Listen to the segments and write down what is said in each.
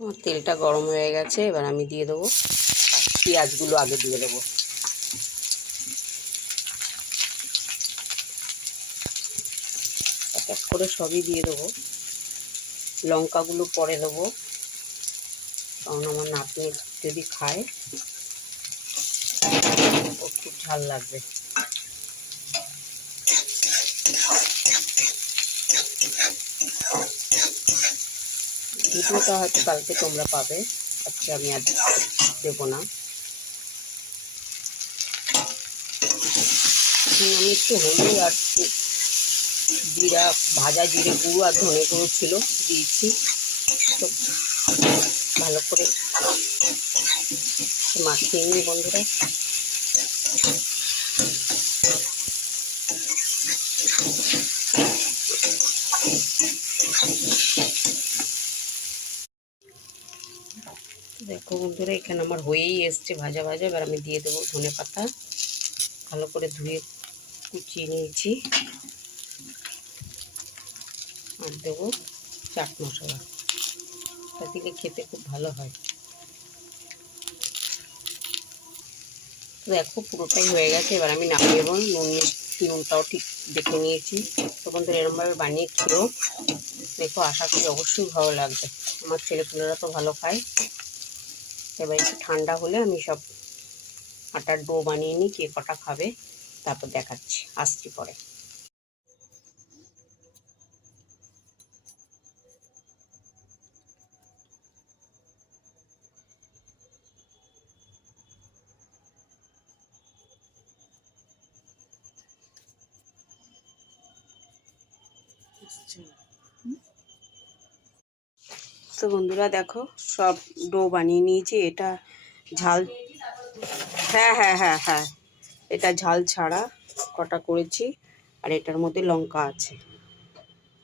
আমার তেলটা গরম হয়ে গেছে, এবার আমি দিয়ে দেবো পেঁয়াজগুলো। আগে দিয়ে দেবো, এক এক করে সবই দিয়ে দেবো। লঙ্কাগুলো পরে দেবো, কারণ আমার নাতনি যদি খায় ও খুব ঝাল লাগবে। ভিডিওটা হয়তো কালকে তোমরা পাবে, আজকে আমি আর দেবো না। আমি একটু হলুদ আর জিরা, ভাজা জিরে গুঁড়ো আর ধনে গুঁড়ো ছিল দিয়েছি। তো ভালো করে মাখিয়ে নিই বন্ধুরা। দেখো বন্ধুরা, এখানে আমার হয়েই এসছে ভাজা ভাজা। এবার আমি দিয়ে দেবো ধনে পাতা, ভালো করে ধুয়ে কুচিয়ে নিয়েছি। আর দেবো চাট মশলা, তা দিলে খেতে খুব ভালো হয়। দেখো পুরোটাই হয়ে গেছে, এবার আমি নামিয়ে দেবো। নুনটাও ঠিক দেখে নিয়েছি। তো বন্ধুরা এরকমভাবে বানিয়ে খেয়েও দেখো, আশা করি অবশ্যই ভালো লাগবে। আমার ছেলেপুলেরা তো ভালো খায়। এবার একটু ঠান্ডা হলে আমি সব আটার ডো বানিয়ে নিই, কে কটা খাবে তারপর দেখাচ্ছি, আসছি পরে। তো বন্ধুরা দেখো, সব ডো বানিয়ে নিয়েছি। এটা ঝাল, হ্যাঁ হ্যাঁ হ্যাঁ হ্যাঁ, এটা ঝাল ছাড়া কটা করেছি। আর এটার মধ্যে লঙ্কা আছে,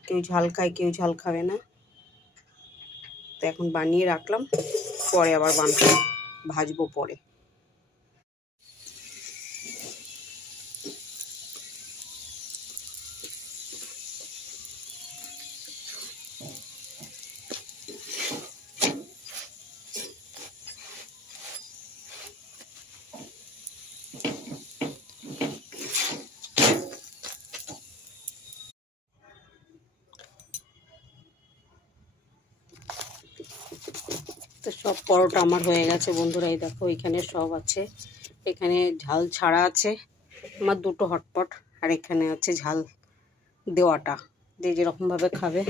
কেউ ঝাল খায় কেউ ঝাল খাবে না। তো এখন বানিয়ে রাখলাম, পরে আবার ভাজবো পরে। তো সব পরোটা আমার হয়ে গেছে বন্ধুরা। এই দেখো এখানে সব আছে, এখানে ঝাল ছাড়া আছে আমার দুটো হটপট, আর এখানে আছে ঝাল দেওয়াটা, যে যেরকমভাবে খাবে।